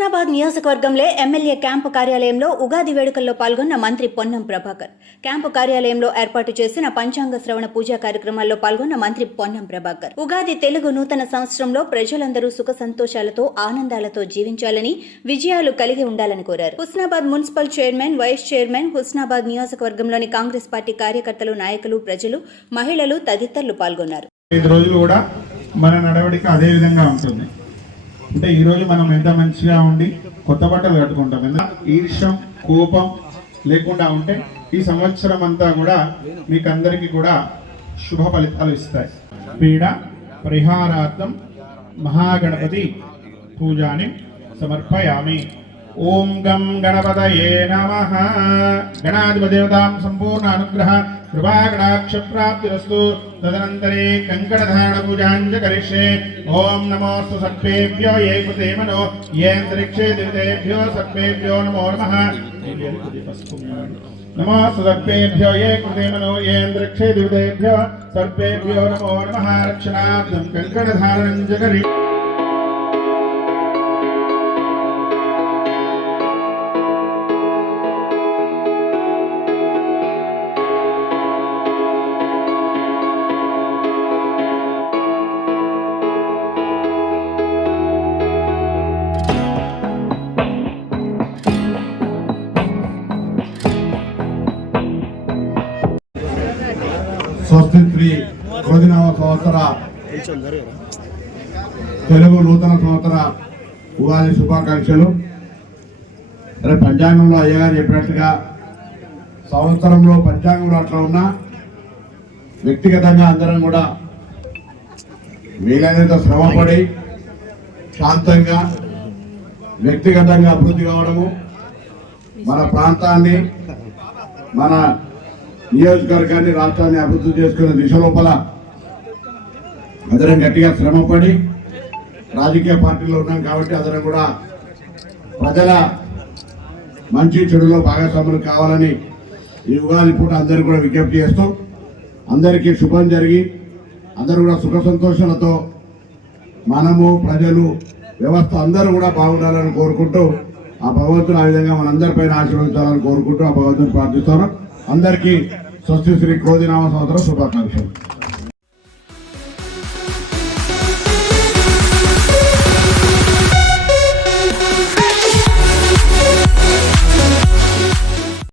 హుస్నాబాద్ నియోజకవర్గంలో MLA camp కార్యాలయంలో ఉగాది వేడుకల్లో పాల్గొన్న మంత్రి పొన్నం ప్రభాకర్. క్యాంపు కార్యాలయంలో ఏర్పాటు చేసిన పంచాంగ శ్రవణ పూజా కార్యక్రమాల్లో పాల్గొన్న మంత్రి పొన్నం ప్రభాకర్. ఉగాది తెలుగు నూతన సంవత్సరంలో ప్రజలందరూ సుఖ సంతోషాలతో ఆనందాలతో జీవించాలని విజయాలు కలిగి ఉండాలని కోరారు. Husnabad municipal chairman vice chairman Husnabad నియోజకవర్గంలోని కాంగ్రెస్ పార్టీ కార్యకర్తలు నాయకులు ప్రజలు మహిళలు తదితరులు పాల్గొన్నారు. ఐదు రోజులు కూడా మన నడవడిక అదే విధంగా ఉంటుంది. అంటే ఈరోజు మనం ఎంత మంచిగా ఉండి కొత్త బట్టలు కట్టుకుంటాం. ఎంత ఈర్ష్యం కోపం లేకుండా ఉంటే ఈ సంవత్సరం అంతా కూడా మీకు అందరికీ కూడా శుభ ఫలితాలు ఇస్తాయి. పీడ పరిహారార్థం మహాగణపతి పూజాని సమర్పయామి. ఓం గం గణపతయే నమ. గణాధిపదేవతాం సంపూర్ణ అనుగ్రహ కృపాకటాక్ష ప్రాప్తిరస్తు తదనంతరే కంకణధారణ పూజాంజ కరిష్యే ఓం నమోస్తు సర్పేభ్యో ఏ కృతే మనో. యేంద్రిక్షే దివితేభ్యో సర్పేభ్యో నమో నమః. నమోస్తు సర్పేభ్యో ఏ కృతే మనో. యేంద్రిక్షే దివితేభ్యో సర్పేభ్యో నమో నమః. రక్షణార్థం కంకణధారణం జగరి స్వస్తి శ్రీ సంవత్సర తెలుగు నూతన సంవత్సర ఉగాది శుభాకాంక్షలు. రేపు పంచాంగంలో అయ్యగారు చెప్పినట్టుగా సంవత్సరంలో పంచాంగంలో అట్లా ఉన్నా వ్యక్తిగతంగా అందరం కూడా వీలైనంత శ్రమపడి శాంతంగా వ్యక్తిగతంగా అభివృద్ధి కావడము మన ప్రాంతాన్ని మన నియోజకవర్గాన్ని రాష్ట్రాన్ని అభివృద్ధి చేసుకునే దిశ లోపల అందరం గట్టిగా శ్రమపడి రాజకీయ పార్టీలో ఉన్నాం కాబట్టి అందరం కూడా ప్రజల మంచి చెడులో భాగస్వాములు కావాలని ఈ ఉగాది పూట అందరికీ కూడా విజ్ఞప్తి చేస్తూ అందరికీ శుభం జరిగి అందరూ కూడా సుఖ సంతోషాలతో మనము ప్రజలు వ్యవస్థ అందరూ కూడా బాగుండాలని కోరుకుంటూ ఆ భగవంతుడు ఆ విధంగా మనందరిపైన ఆశీర్వదించాలని కోరుకుంటూ ఆ భగవంతుని ప్రార్థిస్తున్నాం. అందరికీ స్వస్తి శ్రీ క్రోధినామ సంవత్సరం శుభాకాంక్షలు.